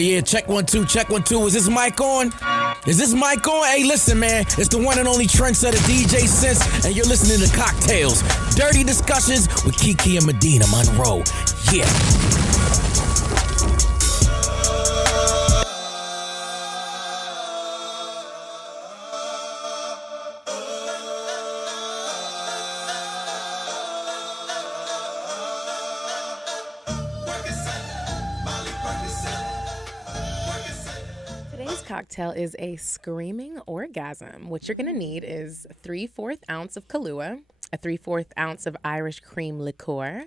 Yeah, check 1 2, check 1 2. Is this mic on? Is this mic on? Hey, listen, man. It's the one and only trendsetter DJ Sense, and you're listening to CockTales. Dirty discussions with Kiki and Medina Monroe. Yeah. Cocktail is a screaming orgasm. What you're gonna need is 3/4 ounce of Kahlua, a 3/4 ounce of Irish cream liqueur,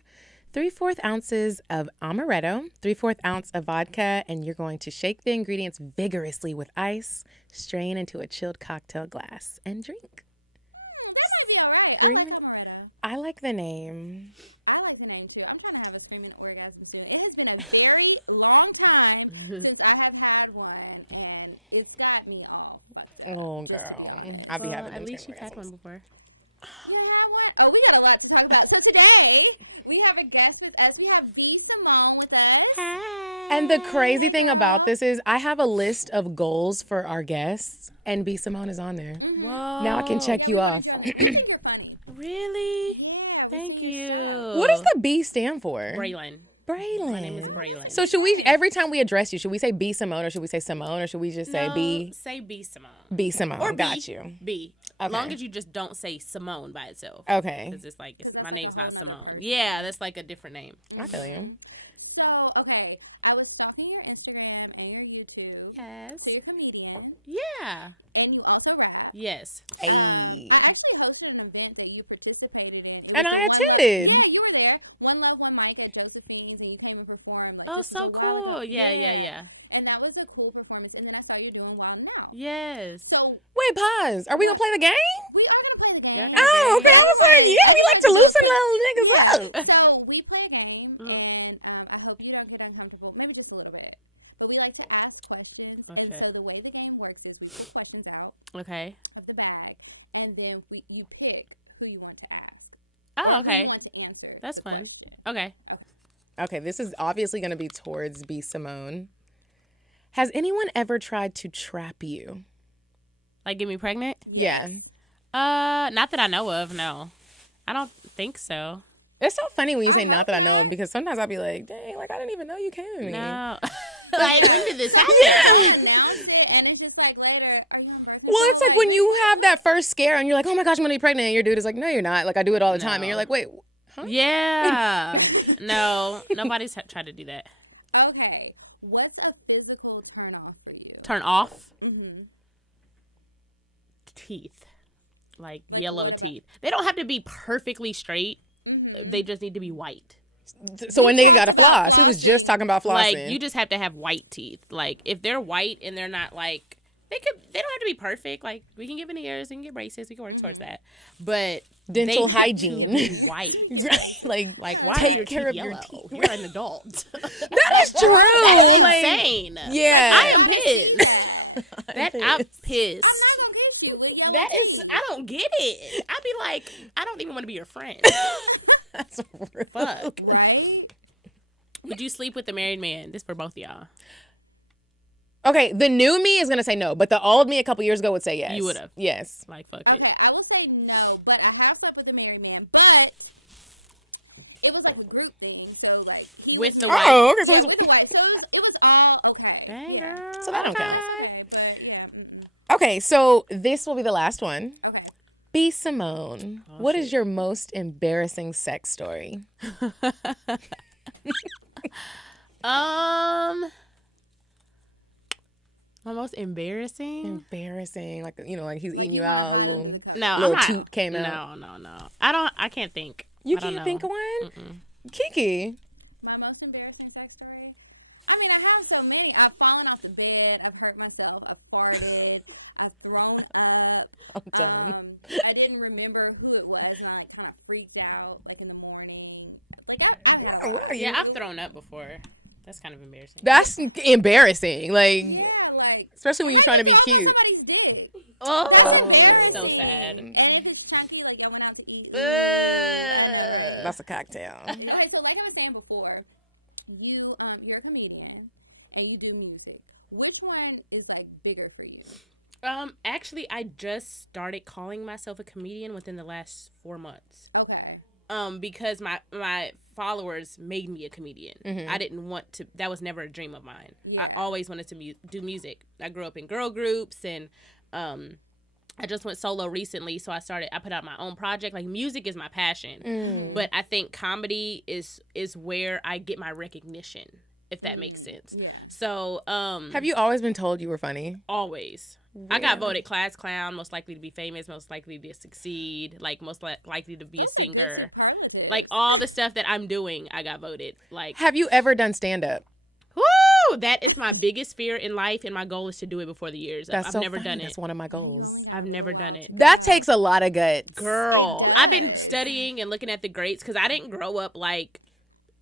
3/4 ounces of amaretto, 3/4 ounce of vodka, and you're going to shake the ingredients vigorously with ice, strain into a chilled cocktail glass, and drink. That might be all right. Screaming. I like the name. I like the name too. I'm trying to have a screaming orgasm soon. It has been a very long time since I have had one, and it's got me all. Oh, girl. I'll be having them. At least you've had one before. You know what? Oh, we got a lot to talk about. So today, we have a guest with us. We have B.Simone with us. Hi. And the crazy thing about this is I have a list of goals for our guests, and B.Simone is on there. Whoa. Now I can check you off. I think you're funny. Really? Yeah. Thank you. What does the B stand for? Braylon. Braylon. My name is Braylon. So should we, every time we address you, should we say B.Simone or should we say Simone or should we just say B? Say B.Simone. B.Simone. Or Got B. you. B. Okay. As long as you just don't say Simone by itself. Okay. Because it's like, my name's not Simone. Yeah, that's like a different name. I feel you. So, okay, I was stalking your Instagram and your YouTube. Yes. So you're a comedian, Yeah. and you also rap. Yes. Hey. I actually hosted an event that you participated in. It And was I One attended. Love, yeah, you were there. One Love, One Mic at Josephine's, and you came and performed. Like, Oh, this so is a while cool. ago. Yeah. And that was a cool performance. And then I saw you doing Wild Now. Yes. So Wait, pause. Are we going to play the game? we are going to play the game. Yeah, I got Oh, okay. I was like, yeah, we like to loosen little niggas up. So we play a game, Mhm. and I hope you don't get uncomfortable. Maybe just a little bit. But we like to ask questions. Okay. And so the way the game works is we take questions out Okay. of the bag, and then you pick who you want to ask. Oh, Or who okay. you want to answer That's the fun. question. Okay. Okay, this is obviously going to be towards B.Simone. Has anyone ever tried to trap you? Like, get me pregnant? Yeah. Not that I know of, no. I don't think so. It's so funny when you say not that I know of because sometimes I'll be like, dang, like I didn't even know you came to me. No. Like, when did this happen? Yeah. And it's just like later. Are you Well, it's like when you have that first scare and you're like, oh my gosh, I'm going to be pregnant. And your dude is like, no, you're not. Like, I do it all the time. And you're No. like, wait, huh? Yeah. No, nobody's tried to do that. Okay. What's a physical turn off for you? Turn off Mm-hmm. teeth. Like yellow teeth. They don't have to be perfectly straight. Mm-hmm. They just need to be white. So a nigga got to floss. We was just talking about flossing. Like, you just have to have white teeth. Like, if they're white and they're not like, they don't have to be perfect. Like, we can get veneers, we can get braces, we can work towards that. But Dental they hygiene. have to be white. like Why take are your care teeth of yellow? your teeth. You're an adult. That is true. That's Like, insane. yeah. I am pissed. I'm pissed. I'm not gonna kiss you with yellow That is, teeth. I don't get it. I'd be like, I don't even want to be your friend. That's rude. Fuck. Right? Would you sleep with a married man? This for both of y'all. Okay, the new me is going to say no, but the old me a couple years ago would say yes. You would've. Yes. Like, fuck Okay, it. I would say no, but I have slept with a married man. But it was like a group thing, so like With the wife. Oh, okay. So yeah, it's, with the wife. So it was all okay. Dang, girl. So that don't count. Okay, but, yeah, okay, so this will be the last one. okay. B.Simone, Oh, what is shit. your most embarrassing sex story? My most embarrassing? Embarrassing, like like he's eating you out. A little No, little I'm not. toot came out. No. I can't think. You I don't can't know. think of one, Mm-mm. Kiki. My most embarrassing sex story? I mean, I have so many. I've fallen off the bed. I've hurt myself. I've farted. I've thrown up. I'm done. I didn't remember who it was. And I kind of freaked out, like, in the morning. Like, I Oh, well, Yeah, I've thrown up before. That's kind of embarrassing. That's embarrassing. Like, yeah, like, especially when you're trying to be cute. somebody's did. Oh, that's so sad. And if it's chunky, like, I went out to eat. That's a cocktail. Okay, so like I was saying before, you're a comedian, and you do music. Which one is like bigger for you? Actually, I just started calling myself a comedian within the last 4 months. Okay. Because my followers made me a comedian. Mm-hmm. I didn't want to. That was never a dream of mine. Yeah. I always wanted to do music. I grew up in girl groups, and I just went solo recently. So I put out my own project. Like, music is my passion, but I think comedy is where I get my recognition, if that makes sense. Yeah. So, Have you always been told you were funny? always. I got voted class clown, most likely to be famous, most likely to succeed, like most likely to be a singer. Like, all the stuff that I'm doing, I got voted. Like, Have you ever done stand-up? whoo, that is my biggest fear in life, and my goal is to do it before the year's up. That's I've so never funny. done it. That's one of my goals. I've never done it. That takes a lot of guts. Girl, I've been studying and looking at the greats, because I didn't grow up like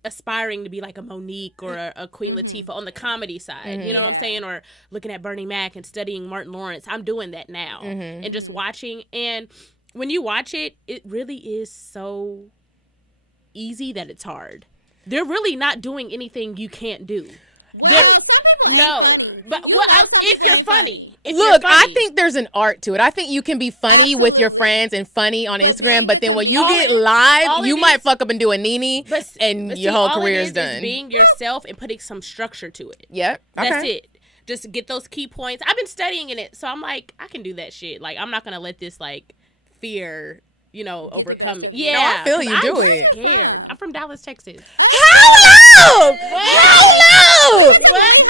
aspiring to be like a Monique or a Queen Latifah on the comedy side, you know what I'm saying, or looking at Bernie Mac and studying Martin Lawrence. I'm doing that now, and just watching. And when you watch it, it really is so easy that it's hard. They're really not doing anything you can't do. No, but if you're funny. Look, I think there's an art to it. I think you can be funny with your friends and funny on Instagram, but then when you get live, you might fuck up and do a Nene, and your whole career is done. Is being yourself and putting some structure to it. Yep. Okay. That's it. Just get those key points. I've been studying in it, so I'm like, I can do that shit. Like, I'm not gonna let this like fear, overcome me. Yeah, No, I feel you. Do it. I'm scared. I'm from Dallas, Texas. How loud? How loud? What?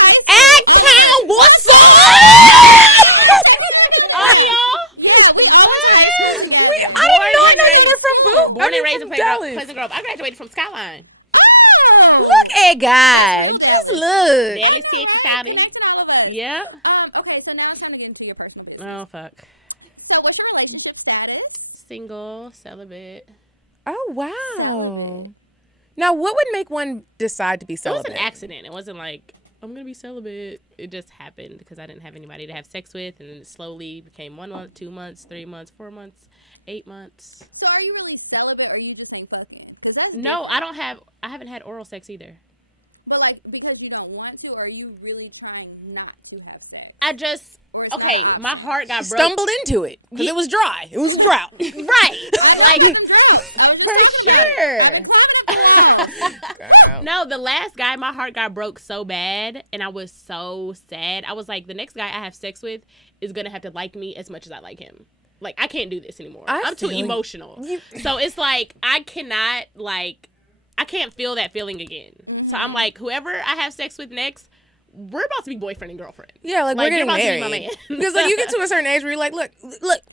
Town, what's up? Oh, y'all. I did not know you were from Boot. Born and raised in Dallas. Pleasant Grove. I graduated from Skyline. Look at God. Just look. Dallas, Texas County. Yep. Okay, so now I'm trying to get into your personal beliefs. Oh, fuck. So what's your relationship status? Single, celibate. Oh, wow. Now, what would make one decide to be celibate? It was an accident. It wasn't like, I'm going to be celibate. It just happened because I didn't have anybody to have sex with, and then it slowly became 1 month, 2 months, 3 months, 4 months, 8 months. So are you really celibate, or are you just ain't fucking? No, I haven't had oral sex either. But, like, because you don't want to, or are you really trying not to have sex? Okay, my heart got broke. Stumbled into it because it was dry. It was a drought. Right. Like, for sure. No, the last guy, my heart got broke so bad, and I was so sad. I was like, the next guy I have sex with is going to have to like me as much as I like him. Like, I can't do this anymore. I'm too emotional. So it's like, I can't feel that feeling again. So I'm like, whoever I have sex with next, we're about to be boyfriend and girlfriend. Yeah, like we're getting married. To be my man. Because like you get to a certain age where you're like, look,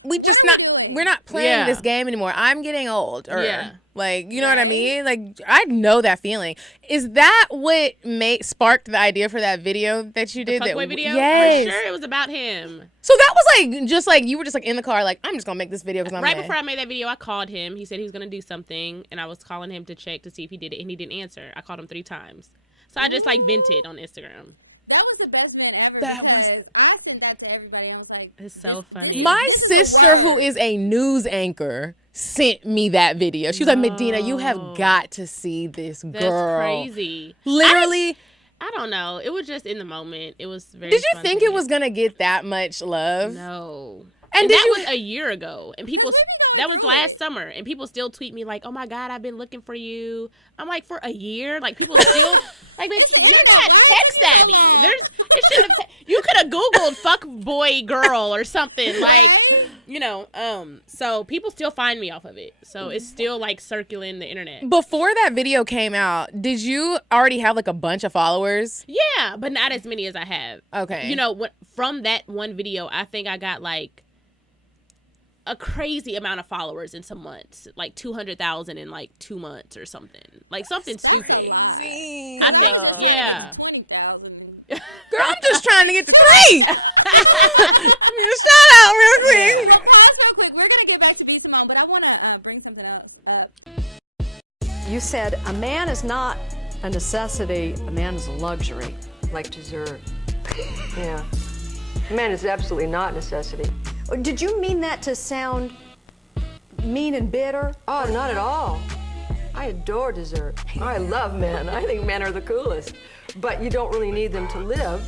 we're not playing this game anymore. I'm getting old. Or like, you know what I mean? Like, I know that feeling. Is that what sparked the idea for that video that you did? The fuckboy video? Yes. For sure, it was about him. So that was like, just like, you were just like in the car, like, I'm just gonna make this video because I'm right mad. before I made that video, I called him. He said he was gonna do something, and I was calling him to check to see if he did it, and he didn't answer. I called him 3 times. So I just like vented on Instagram. That was the best man ever. I sent that to everybody. I was like, it's so funny. My sister, who is a news anchor, sent me that video. She was like, Medina, you have got to see this girl. That's crazy. Literally. I don't know. It was just in the moment. It was very. Did you think it was gonna get that much love? No. And that was a year ago, and that was last summer, and people still tweet me like, "Oh my God, I've been looking for you." I'm like, for a year, like people still like, bitch, you're not tech savvy. You could have Googled "fuck boy girl" or something, like, So people still find me off of it, so it's still like circulating the internet. Before that video came out, did you already have like a bunch of followers? Yeah, but not as many as I have. Okay. From that one video, I think I got like a crazy amount of followers in some months, like 200,000 in like 2 months or something, like something stupid. Crazy. I think, yeah. 20,000. Girl, I'm just trying to get to 3. Shout out real quick. We're gonna get back to B.Simone, but I want to bring something else up. You said a man is not a necessity, a man is a luxury. Like dessert. Yeah. A man is absolutely not necessity. Did you mean that to sound mean and bitter? Oh, not at all. I adore dessert. I love men. I think men are the coolest. But you don't really need them to live.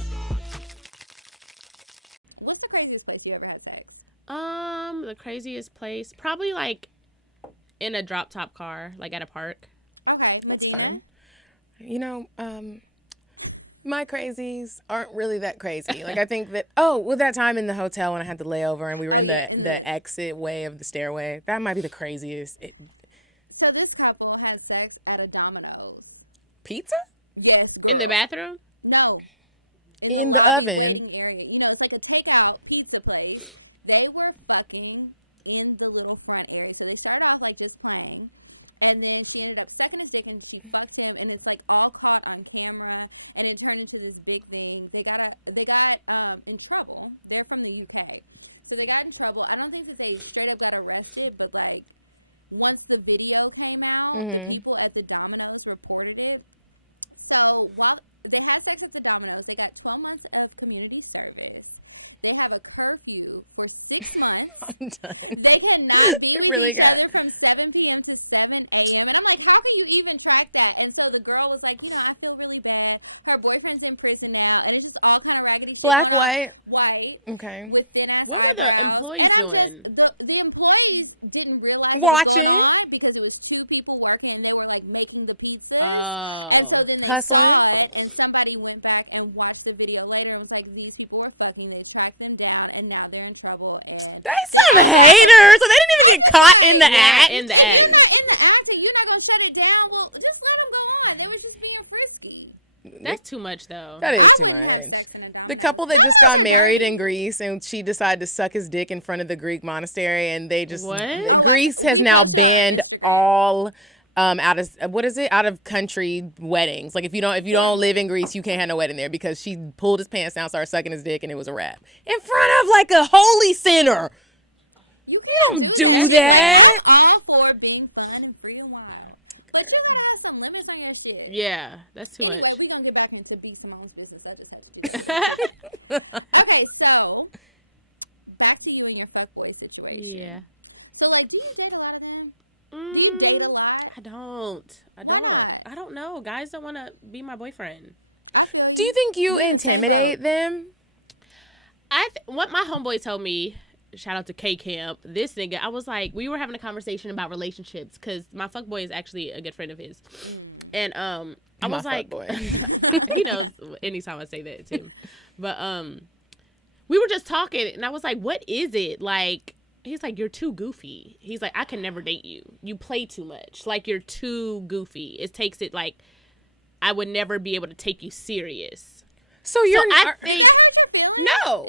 What's the craziest place you ever had sex? The craziest place, probably like in a drop top car, like at a park. Okay. That's fun. You know, my crazies aren't really that crazy. Like, I think that, that time in the hotel when I had the layover and we were in the exit way of the stairway, that might be the craziest. So this couple had sex at a Domino's. Pizza? Yes. In the bathroom? No. In the oven. Waiting area. You know, it's like a takeout pizza place. They were fucking in the little front area. So they started off like just playing. And then she ended up sucking his dick and she fucked him, and it's like all caught on camera, and it turned into this big thing. They got in trouble. They're from the UK, so they got in trouble. I don't think that they straight up got arrested, but like once the video came out, the people at the Domino's reported it. So while they had sex at the Domino's, they got 12 months of community service. They have a curfew for 6 months. I'm done. They cannot be got together from 7 p.m. to 7 a.m. And I'm like, how can you even track that? And so the girl was like, I feel really bad. Her boyfriend's in prison now, and it's just all kind of raggedy. Black, white? White. Okay. With thin-ass What were the eyebrows. employees doing? The employees didn't realize Watching. what was going on because it was 2 people working, and they were like making the pizza. Oh. And so then they Hustling. saw it, and somebody went back and watched the video later, and it's like these people were fucking. They tracked them down, and now they're in trouble. And They some haters, so they didn't even get caught in the act. In the act. in the act, and you're not gonna shut it down. Well, just let them go on. They were just being frisky. That's too much, though. That is too much. The couple that just got married in Greece, and she decided to suck his dick in front of the Greek monastery, and they just What? Greece has now banned all out of country weddings. Like if you don't live in Greece, you can't have no wedding there because she pulled his pants down, started sucking his dick, and it was a wrap in front of like a holy sinner. You don't do that. All for being fun and free of mind. But you gotta have some limits on your shit. Yeah, that's too Anyway, much. we're gonna get back into B.Simone's business. I just had to do that. Okay, so back to you and your fuckboy situation. Yeah. So like, do you date a lot of them? Do you date a lot? I don't. not? I don't know. Guys don't want to be my boyfriend. Okay. Do you think you intimidate them? What my homeboy told me, shout out to K Camp, this nigga, I was like, we were having a conversation about relationships because my fuckboy is actually a good friend of his. And I was like, he knows anytime I say that to him. But we were just talking, and I was like, what is it? Like, he's like, you're too goofy. He's like, I can never date you. You play too much. Like, you're too goofy. It takes it like, I would never be able to take you serious. So you're I think, no.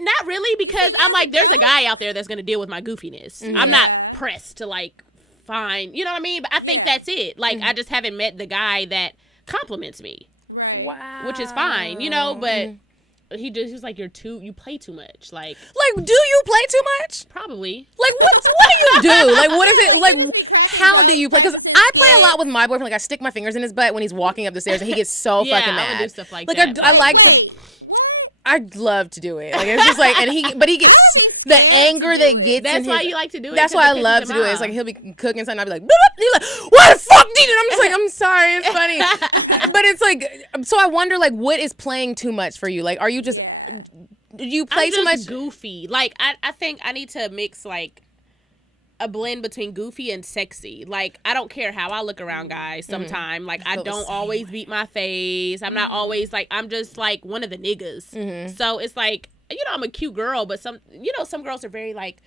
Not really, because I'm like, there's a guy out there that's going to deal with my goofiness. I'm not pressed to, like, find, you know what I mean? But I think that's it. Like, I just haven't met the guy that compliments me. Wow. Which is fine, you know, but he was like, you play too much. Like, do you play too much? probably. Like, what do you do? Like, what is it? Like, how do you play? Because I play a lot with my boyfriend. Like, I stick my fingers in his butt when he's walking up the stairs, and he gets so fucking mad. I would do stuff like Like, that. I like to... I'd love to do it. Like, it's just like, and he gets the anger that gets. That's in his, why you like to do it. That's 'cause why I it pisses love him to do it. It's off. like he'll be cooking something. I'll be like, boop, boop. He's like, what the fuck did you? And I'm just like, I'm sorry, it's funny. But it's like, so I wonder, like, what is playing too much for you? Like, are you just, do you play I'm too much? just goofy. Like, I think I need to mix, like, a blend between goofy and sexy. Like, I don't care how I look around guys sometime. Like, I don't always beat my face. I'm not always, like, I'm just, like, one of the niggas. So it's like, you know, I'm a cute girl, but some girls are very, like,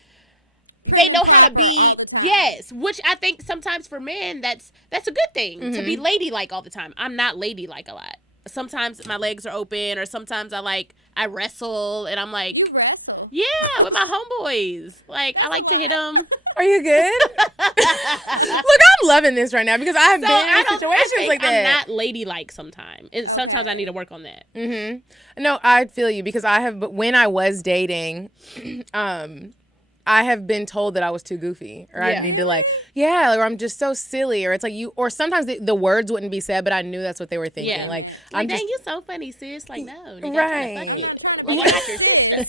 they know how to be, yes, which I think sometimes for men, that's a good thing, to be ladylike all the time. I'm not ladylike a lot. Sometimes my legs are open, or sometimes I wrestle, and I'm like, You wrestle. yeah, with my homeboys. Like, I like to hit them. Are you good? Look, I'm loving this right now because I have been in situations like that. I'm not ladylike sometimes. Sometimes I need to work on that. No, I feel you because but when I was dating, I have been told that I was too goofy, or I need to or I'm just so silly, or it's like or sometimes the words wouldn't be said, but I knew that's what they were thinking. Yeah. Like, I'm just, dang, you're so funny, sis. Like, no, nigga, Right. fuck it. Like, I'm not your sister.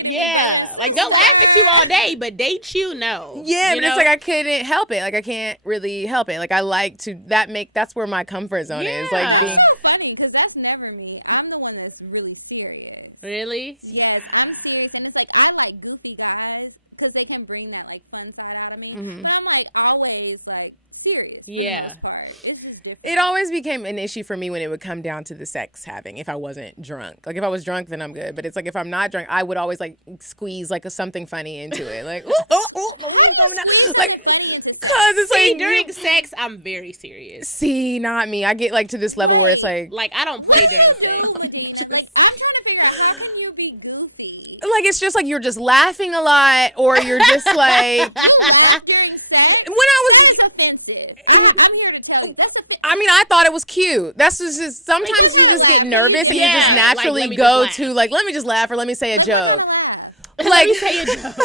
Yeah, like they'll laugh at you all day, but date you, no. Yeah, you but know? it's like I couldn't help it. Like I can't really help it. Like I like to that's where my comfort zone is. Like being. It's funny because that's never me. I'm the one that's really serious. Really? Yeah, I'm serious, and it's like I like goofy guys because they can bring that like fun side out of me. Mm-hmm. And I'm like always like serious. Yeah. It always became an issue for me when it would come down to the sex having if I wasn't drunk. Like if I was drunk, then I'm good. But it's like if I'm not drunk, I would always like squeeze like something funny into it. Like, my weed's coming out. Like, cause it's See, like during sex, I'm very serious. See, not me. I get like to this level where it's like I don't play during sex. I'm trying to figure out how can you be goofy? like it's just like you're just laughing a lot, or you're just like when I was. Offensive. I'm here to tell you. That's offensive. I mean, I thought it was cute. That's just sometimes you just get nervous and you just Yeah, naturally like, let me go just to like, let me just laugh or let me say a joke. Let me say a joke.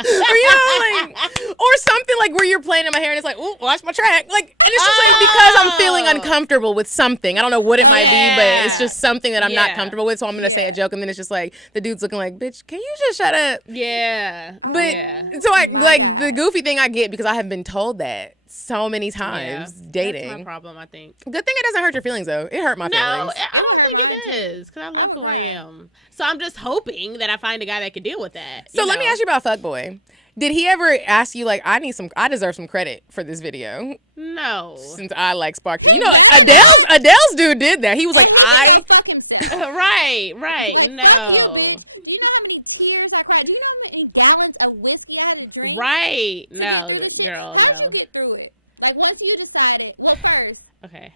Or, you know, like, or something like where you're playing in my hair and it's like, ooh, watch my track. Like, and it's just like because I'm feeling uncomfortable with something. I don't know what it might be, but it's just something that I'm not comfortable with. So I'm gonna say a joke, and then it's just like the dude's looking like, bitch, can you just shut up? Yeah. But so I like the goofy thing I get because I have been told that so many times dating. That's my problem, I think. Good thing it doesn't hurt your feelings though. It hurt my No, feelings. I don't think it is, because I love who I am. So I'm just hoping that I find a guy that can deal with that. So let me ask you about Fuckboy. Did he ever ask you like, I deserve some credit for this video? No. Since I like sparked it. You know, Adele's dude did that. He was like, Right. No. You know how many tears I cried? You know how many gallons of whiskey I had to drink? Right. No, girl, How no. did you get through it? Like, once you decided, first, Okay.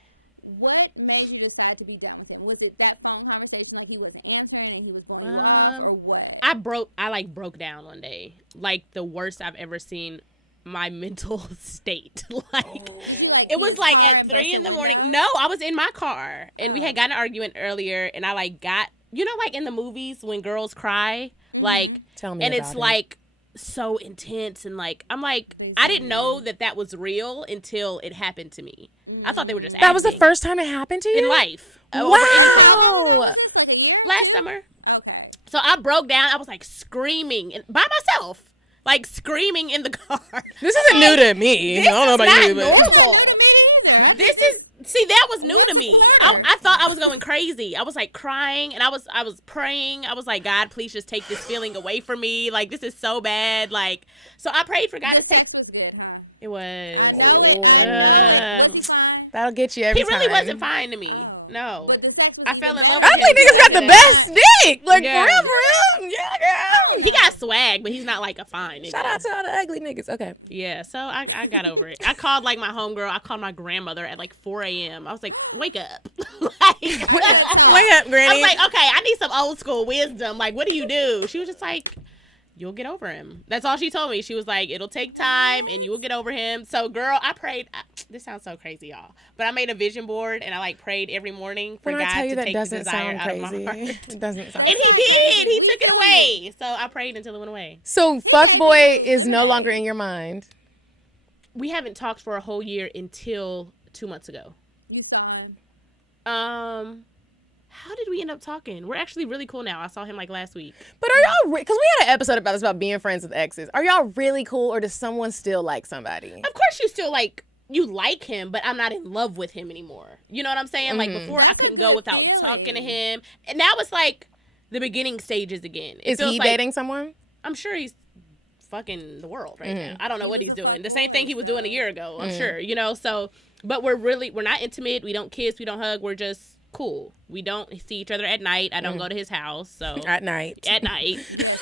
what made you decide to be done with him? Was it that phone conversation, like he wasn't answering and he was going live, or what? I broke down one day. Like the worst I've ever seen my mental state. It was like at 3 a.m. No, I was in my car and we had gotten an argument earlier, and I like got, you know, like in the movies when girls cry, like, Tell me and about it's it. like so intense, and like I'm like, I didn't know that was real until it happened to me. I thought they were just That was the acting first time it happened to you? in life over anything. Wow. Last summer. Okay. So I broke down. I was like screaming by myself, like screaming in the car. This isn't new to me. I don't know about you, but Normal. That was new to me. I thought I was going crazy. I was like crying, and I was praying. I was like, God, please just take this feeling away from me. Like, this is so bad. Like, so I prayed for God to take. Was good, huh? It was. that'll get you every He really time. wasn't fine to me. No, I fell in love with Ugly him. niggas got the best dick. Like, Yeah. for real. Yeah, girl. He got swag, but he's not like a fine nigga. Shout out to all the ugly niggas. Okay. Yeah, so I got over it. I called like my homegirl. I called my grandmother at like 4 a.m. I was like, wake up. Wake up, Granny. I was like, okay, I need some old school wisdom. Like, what do you do? She was just like, you'll get over him. That's all she told me. She was like, it'll take time and you will get over him. So, girl, I prayed. This sounds so crazy, y'all. But I made a vision board and I like prayed every morning for when God I tell you to that take the doesn't desire sound out of my crazy. heart. It doesn't sound And he did. He took it away. So I prayed until it went away. So, Fuckboy is no longer in your mind. We haven't talked for a whole year until 2 months ago. You saw him. How did we end up talking? We're actually really cool now. I saw him like last week. But are y'all, because we had an episode about this, about being friends with exes. Are y'all really cool, or does someone still like somebody? Of course you still you like him, but I'm not in love with him anymore. You know what I'm saying? Like before I couldn't go without talking to him. And now it's like the beginning stages again. Is he dating someone? I'm sure he's fucking the world right now. I don't know what he's doing. The same thing he was doing a year ago, I'm sure, you know? So, but we're not intimate. We don't kiss. We don't hug. We're just cool. We don't see each other at night. I don't go to his house. So At night.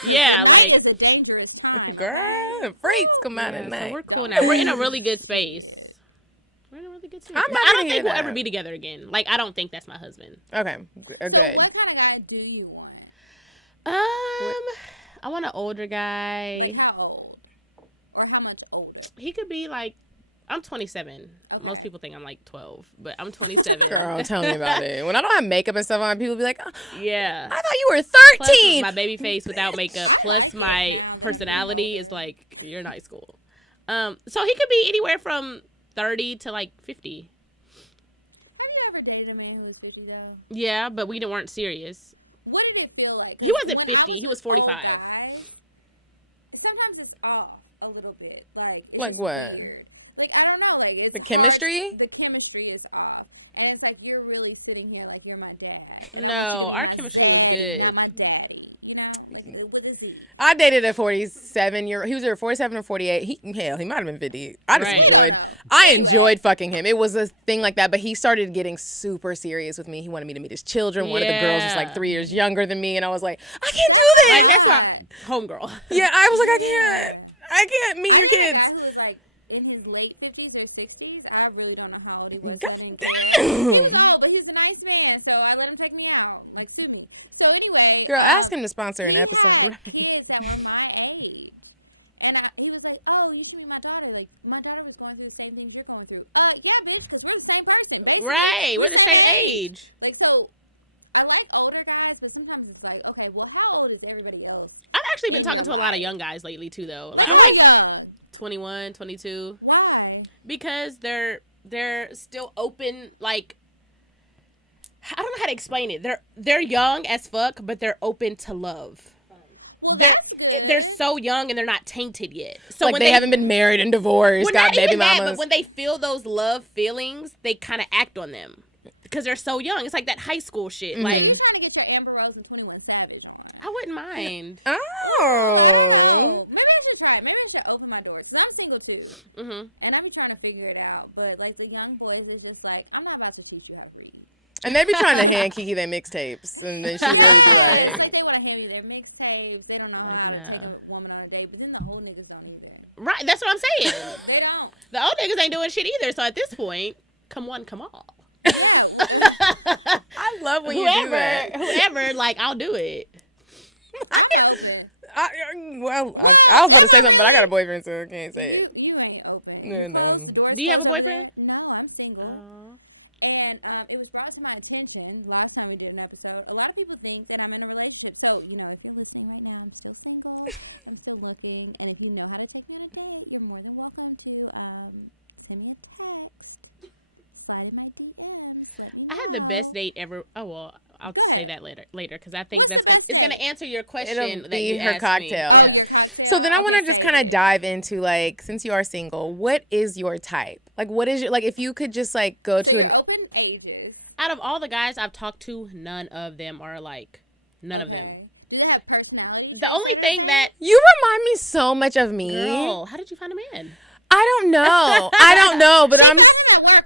Yeah, like, It's a dangerous time. Girl, freaks come out at so night. we're cool now. We're in a really good space. We're in a really good space. I'm But not I don't gonna hear think we'll that. ever be together again. Like, I don't think that's my husband. Okay, good. So what kind of guy do you want? I want an older guy. Like how old? Or how much older? He could be like, I'm 27. Most people think I'm like 12, but I'm 27. Girl, tell me about it. When I don't have makeup and stuff on, people be like, oh, Yeah. I thought you were Plus 13. my baby face without makeup, plus my personality is like, you're in high school. So he could be anywhere from 30 to like 50. Have you ever dated a man who was 50 though? Yeah, but we weren't serious. what did it feel like? He wasn't When 50. I He was 45. guy, sometimes it's off a little bit. Like what? Like, I don't know. Like, it's The chemistry? Hard. The chemistry is off. And it's like, you're really sitting here like you're my dad. No, our chemistry was good. You're my daddy. You know? What is he? I dated a 47-year. He was either 47 or 48. He might have been 50. I enjoyed fucking him. It was a thing like that. But he started getting super serious with me. He wanted me to meet his children. One of the girls was like 3 years younger than me, and I was like, I can't do this. Like, that's my homegirl. Yeah, I was like, I can't meet your kids. Who was like in his late 50s or 60s. I really don't know how old he was. God He damn. was old, but he's a nice man, so I let him take me out. Like, sue me. So anyway, Girl, ask him to sponsor an episode. Kids that were my age, and he was like, "Oh, you see my daughter? Like, my daughter was going through the same things you're going through." Oh, yeah, bitch, because we're the same person. Basically. Right, we're the same age. Like, so I like older guys, but sometimes it's like, okay, well, how old is everybody else? I've actually been talking to a lot of young guys lately too, though. Like, I'm like 21, 22. Why? Because they're still open. Like, I don't know how to explain it. They're young as fuck, but they're open to love. Well, They're so young and they're not tainted yet. So Like when they haven't been married and divorced, got not baby even that, mamas. but when they feel those love feelings, they kind of act on them because they're so young. It's like that high school shit. Like, you're trying to get your Amber Rose and 21 Savage on. I wouldn't mind. Oh. Maybe I should try. Maybe I should open my doors. Cause I'm single too, and I'm trying to figure it out. But like the young boys is just like, I'm not about to teach you how to read. And they be trying to hand Kiki their mixtapes, and then she really be like, Like they want to hand me their mixtapes. They don't know how to take a woman on a date. But then the old niggas don't either. Right, that's what I'm saying. They don't. The old niggas ain't doing shit either. So at this point, come one, come all. I love when you do that. Whoever, like, I'll do it. I was about to say something, but I got a boyfriend, so I can't say it. You ain't open. No. Do you have a boyfriend? No, I'm single. And it was brought to my attention last time we did an episode. A lot of people think that I'm in a relationship. So, you know, if you're saying that, I'm still single. I'm still looking. And if you know how to take me on a date, you're more than welcome to send me a text. Slide in my DM. I had the best date ever. Oh, well, I'll say that later because I think it's gonna answer your question. It'll that be you her asked cocktail. Me. Yeah. So then I want to just kind of dive into, like, since you are single, what is your type? Like, what is your, like, if you could just, like, go to an... Open ages. Out of all the guys I've talked to, none of them are like, none of them. Do they have personality? The only thing that... You remind me so much of me. Girl, how did you find a man? I don't know, but I'm... Why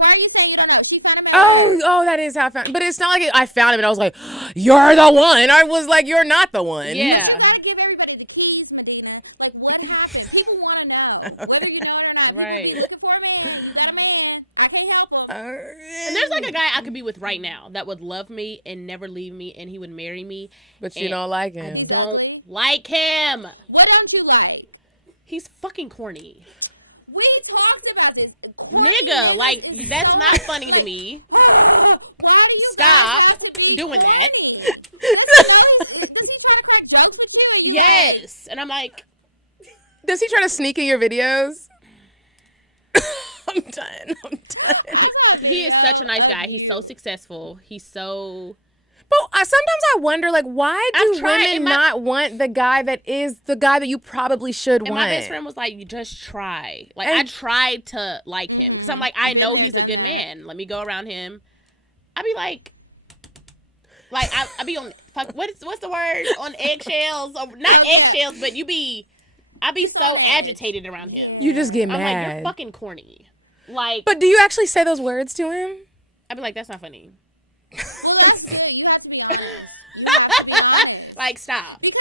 are you saying you don't know? She found a man. Oh, that is how I found. But it's not like I found him and I was like, "You're the one." I was like, "You're not the one." Yeah. You gotta give everybody the keys, Medina. Like, what happened? People want to know whether you know it or not. Right. It's the poor man. He's got a man. I can't help him. And there's like a guy I could be with right now that would love me and never leave me, and he would marry me. But you don't like him. I don't like him. What don't you like? He's fucking corny. We talked about this. Nigga, like, that's not funny to me. Stop doing that. Does he try to crack jokes with you? Yes. And I'm like... Does he try to sneak in your videos? I'm done. He is such a nice guy. He's so successful. He's so... But sometimes I wonder, like, why do women not want the guy that is the guy that you probably should want? And my best friend was like, you just try. Like, I tried to like him. Because I'm like, I know he's a good man. Let me go around him. I'd be like I'd be on, what's the word? On eggshells? Or, not eggshells, but I'd be so agitated around him. You just get mad. I'm like, you're fucking corny. Like. But do you actually say those words to him? I'd be like, that's not funny. Well, that's good. You have to be honest. Like, stop. Because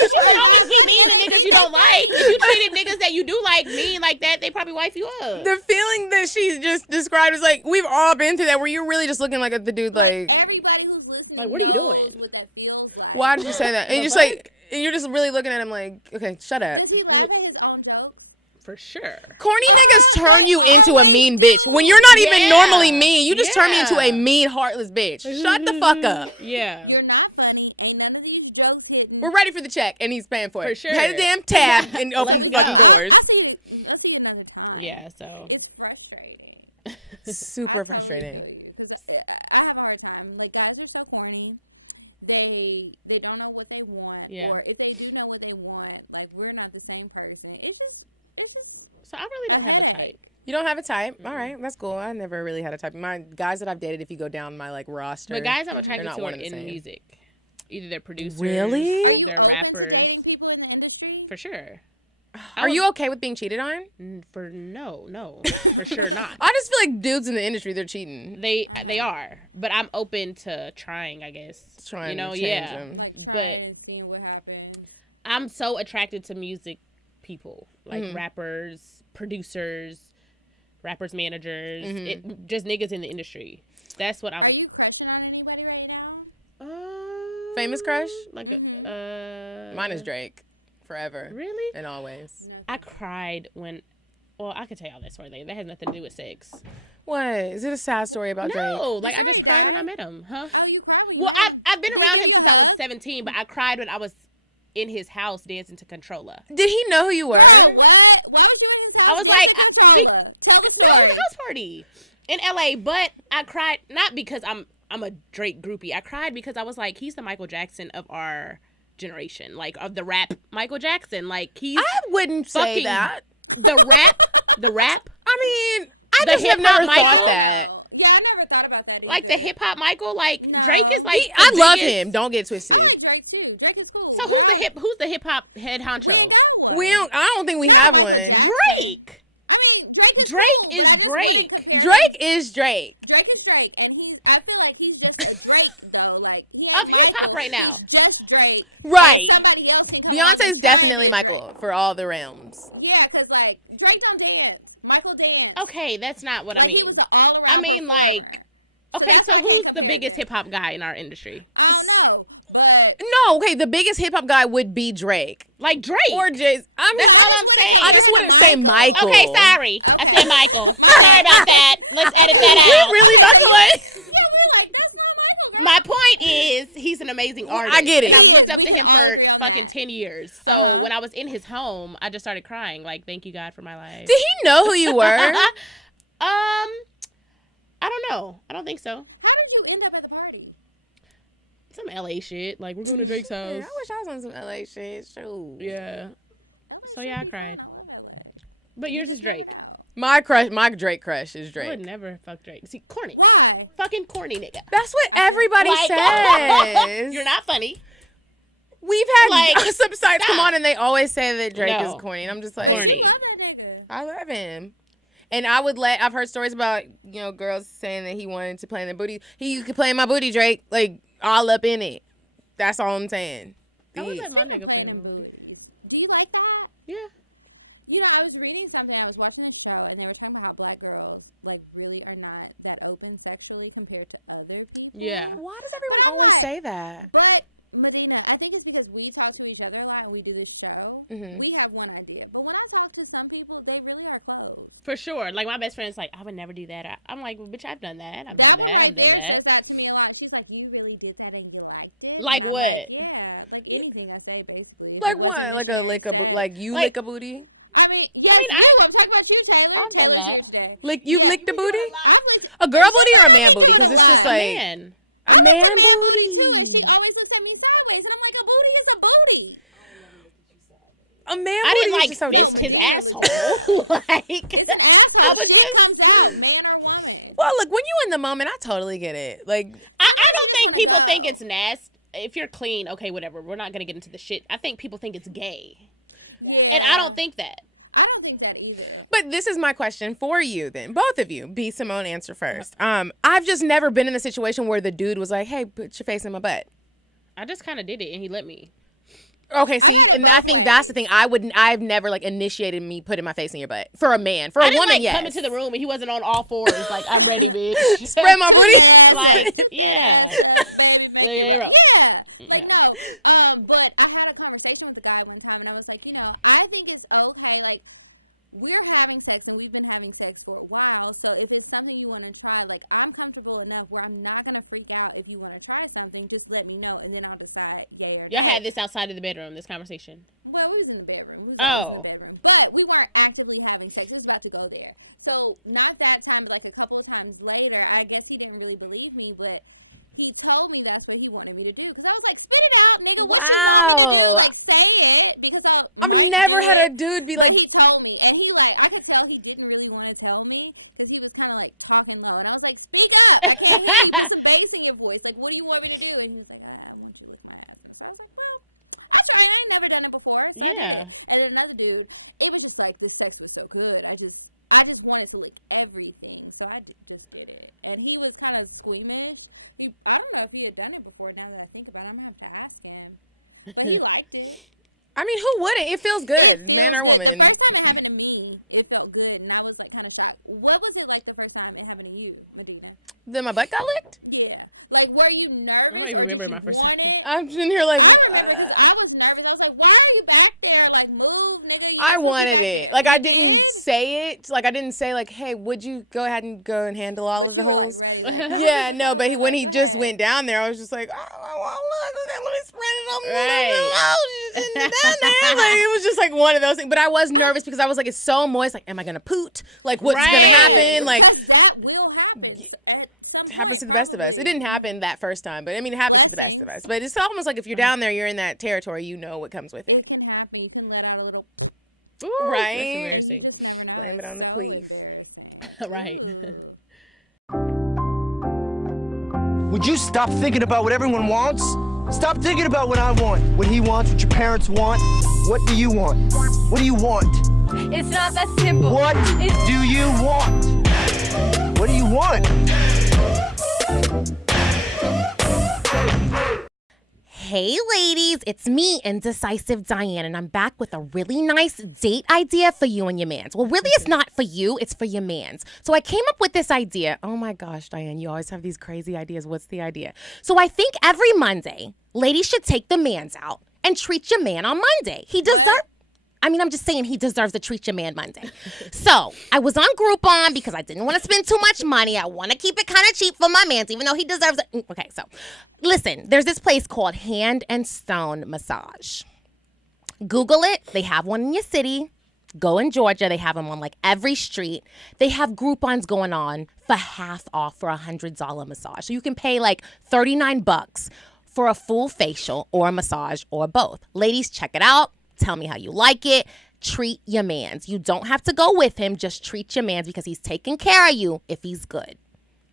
you can always be mean to niggas you don't like. If you treated niggas that you do like mean like that, they probably wife you up. The feeling that she just described is like, we've all been through that, where you're really just looking like at the dude like... Everybody who's listening, like, what are you doing? What that feels like. Why did you say that? And you're just like, and you're just really looking at him like, okay, shut up. Does he laugh at his own jokes? For sure. Corny niggas turn you into a mean bitch. When you're not even normally mean, you just turn me into a mean, heartless bitch. Shut the fuck up. Yeah. You're not funny. Ain't none of these jokes getting... We're ready for the check, and he's paying for it. For sure. Pay the damn tab and open the fucking doors. I see it all the time. Yeah, so. It's frustrating. Super frustrating. I have a hard time. Like, guys are so corny. they don't know what they want. Yeah. Or if they do know what they want, like, we're not the same person. It's just So I really don't have a type. You don't have a type? All right, that's cool. I never really had a type. My guys that I've dated, if you go down my like roster, The guys I'm attracted not to one are and the in same. music. Either they're producers, Really? they're rappers. dating people in the industry? For sure. Are you okay with being cheated on? No, for sure not. I just feel like dudes in the industry, they're cheating. They are, but I'm open to trying, I guess. Trying to change change them. them. Like, But trying, seeing what happens. I'm so attracted to music people, like rappers, producers, rappers managers, just niggas in the industry. That's what I'm. Are you crushing on anybody right now? Famous crush? Like Mine is Drake. Forever. Really? And always. I cried when. Well, I could tell y'all that story later. That has nothing to do with sex. What? Is it a sad story about Drake? No, like I just cried when I met him, huh? Oh, you crying? Well, I've been around him since I was 17, but I cried when I was in his house dancing to Controller. Did he know who you were? What? Why was you in his house? I was like, Talk us no, it was a house party in LA, but I cried not because I'm a Drake groupie. I cried because I was like, he's the Michael Jackson of our generation, like of the rap Michael Jackson. Like he's I wouldn't say fucking that. the rap. I mean, I The just have hip-hop never Michael? thought that. Yeah, I never thought about that. Like the hip hop Michael. Like Drake is like. I the love biggest- him. Don't get twisted. I like Drake too. Drake is cool. So who's the hip hop head honcho? I don't think we have one. Drake. I mean, Drake Drake cool, is but I just Drake. feel like Drake is Drake. Drake is Drake, and I feel like he's just a Drake though, like Of hip hop right now. Just Drake. Right. Somebody else can come Beyonce's up definitely with Michael for all the realms. Yeah, because like Drake don't dance. Michael dance. Okay, that's not what I Like, he mean. was an all-around I mean, performer. like, okay, That's so what who's I the compare. biggest hip hop guy in our industry? I don't know, but No, okay, the biggest hip hop guy would be Drake. Like Drake. Or Jay. I mean, That's all I'm saying. I just wouldn't say Michael. Okay, sorry. I said Michael. Sorry about that. Let's edit We that out. really about to like. yeah, we're like, that's not Michael. My point is, he's an amazing artist. I get it. And I've looked up to him for fucking 10 years. So when I was in his home, I just started crying. Like, thank you, God, for my life. Did he know who you were? I don't know. I don't think so. How did you end up at the party? Some LA shit. Like, we're going to Drake's house. I wish I was on some LA shit. Shoot. Yeah. So, yeah, I cried. But yours is Drake. My Drake crush is I would Drake. never fuck Drake. See, corny. Wow. Fucking corny nigga. That's what everybody Like, says. You're not funny. We've had Like, some sites come stop. on and they always say that Drake No. is corny, and I'm just like, Corny. I love him. And I've heard stories about, girls saying that he wanted to play in their booty. You could play in my booty, Drake. Like, all up in it. That's all I'm saying. I was at my nigga playing my booty. Do you like that? Yeah. You know, I was reading something, I was watching this show, and they were talking about how black girls, like, really are not that open sexually compared to others. Yeah. Why does everyone always say that? But, Medina, I think it's because we talk to each other a lot and we do this show. Mhm. We have one idea. But when I talk to some people, they really are closed. For sure. Like, my best friend's like, I would never do that. I'm like, well, bitch, I've done that. I've done that. I've done that. To me a lot. She's like, you really did that and you liked it? Like And I'm what? Like, yeah, like anything I say, basically. Like what? Like you lick a booty? I'm talking about you, Taylor. I've done that. Like you've licked a booty? I've A girl booty or a man booty? Because it's just like Man. a man She booty. always looks at me sideways, and I'm like, a booty is a booty. A man I booty didn't is like just so fist different. his asshole. I was just. Man or woman. Well, look, when you in the moment, I totally get it. Like, I don't think people think it's nasty. If you're clean, okay, whatever. We're not gonna get into the shit. I think people think it's gay, and I don't think that. I don't think that either. but this is my question for you then. Both of you. B.Simone, answer first. I've just never been in a situation where the dude was like, hey, put your face in my butt. I just kind of did it, and he let me. Okay, see, and I think that's the thing. I've never like initiated me putting my face in your butt for a man. For a I didn't woman, like yes. come into the room, and he wasn't on all fours. Like, I'm ready, bitch. Spread my booty. Like, yeah. Yeah. Yeah. But no, but I had a conversation with a guy one time, and I was like, I think it's okay, like, we're having sex, and we've been having sex for a while, so if it's something you want to try, like, I'm comfortable enough where I'm not going to freak out if you want to try something, just let me know, and then I'll decide yay or Y'all nay. had this outside of the bedroom, this conversation. Well, we was in the bedroom. Oh. But we weren't actively having sex. It was about to go there. So, not that time, like a couple of times later, I guess he didn't really believe me, but he told me that's what he wanted me to do. Because I was like, spit it out, nigga. Wow. Like, say it. Because I've never had a dude be like, he told me. And he, like, I could tell he didn't really want to tell me. Because he was kind of, like, talking more. And I was like, speak up. I can't hear you. Put some bass in your voice. Like, what do you want me to do? And he was like, I want you to my ass. So I was like, well, that's all right. I ain't never done it before. So Yeah. And another dude, it was just like, this sex was so good. I just wanted to lick everything. So I just did it. And he was kind of squeamish. I don't know if he'd have done it before. Now that I think about it, I'm going to have to ask him. And he liked it. I mean, who wouldn't? It feels good, man or woman. The first time it happened to me, it felt good, and I was like kind of shocked. What was it like the first time it happened to you? Then my butt got licked? Yeah. Like, were you nervous? I don't even remember my first time. I'm in here like, I was nervous. I was like, why are you back there? Like, move, nigga. I wanted it. Like, I didn't say it. Like, I didn't say, like, hey, would you go ahead and handle all of the holes? Yeah, no, but when he just went down there, I was just like, oh, look, let me spread it on down there. Like, it was just like one of those things. But I was nervous because I was like, it's so moist. Like, am I going to poot? Like, what's going to happen? Like, it happens to the best of us. It didn't happen that first time, but I mean, it happens to the best of us. But it's almost like if you're down there, you're in that territory, you know what comes with it. It can happen. You can let out a little. Ooh, right? That's embarrassing. Blame it on the queef. Right. Would you stop thinking about what everyone wants? Stop thinking about what I want, what he wants, what your parents want. What do you want? What do you want? It's not that simple. What do you want? What do you want? Hey ladies, it's me, Indecisive Diane, and I'm back with a really nice date idea for you and your mans. Well, really it's not for you, it's for your mans. So I came up with this idea. Oh my gosh, Diane, you always have these crazy ideas. What's the idea? So I think every Monday, ladies should take the mans out and treat your man on Monday. I'm just saying he deserves a treat your man Monday. So I was on Groupon because I didn't want to spend too much money. I want to keep it kind of cheap for my mans, even though he deserves it. Okay, so listen, there's this place called Hand and Stone Massage. Google it. They have one in your city. Go in Georgia. They have them on like every street. They have Groupons going on for half off for $100 massage. So you can pay like $39 for a full facial or a massage or both. Ladies, check it out. Tell me how you like it. Treat your mans. You don't have to go with him. Just treat your mans because he's taking care of you if he's good.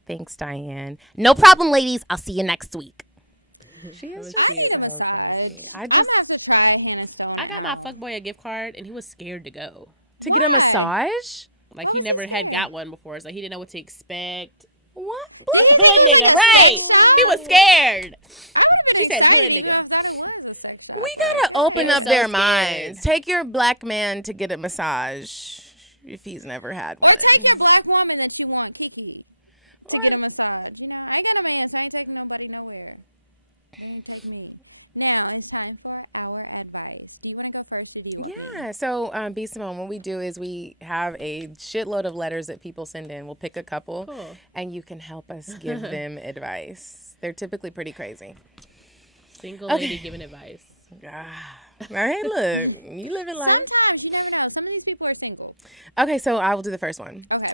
Thanks, Diane. No problem, ladies. I'll see you next week. She is just so crazy. I got my fuckboy a gift card, and he was scared to go. To get a massage? Like, he never had got one before, so he didn't know what to expect. What? Hood nigga, right. He was scared. She said hood nigga. We gotta open up so their scared. minds. Take your black man to get a massage if he's never had one. Or take your black woman that you want, Kiki, to get a massage. You know, I ain't got a man, so I ain't taking nobody nowhere. Now it's time for our advice. Do you want to go first or do you? Yeah, so B.Simone, what we do is we have a shitload of letters that people send in. We'll pick a couple, and you can help us give them advice. They're typically pretty crazy. Single lady giving advice. All right, look, you living life. Sometimes you never know. Some of these people are single. Okay, so I will do the first one. Okay.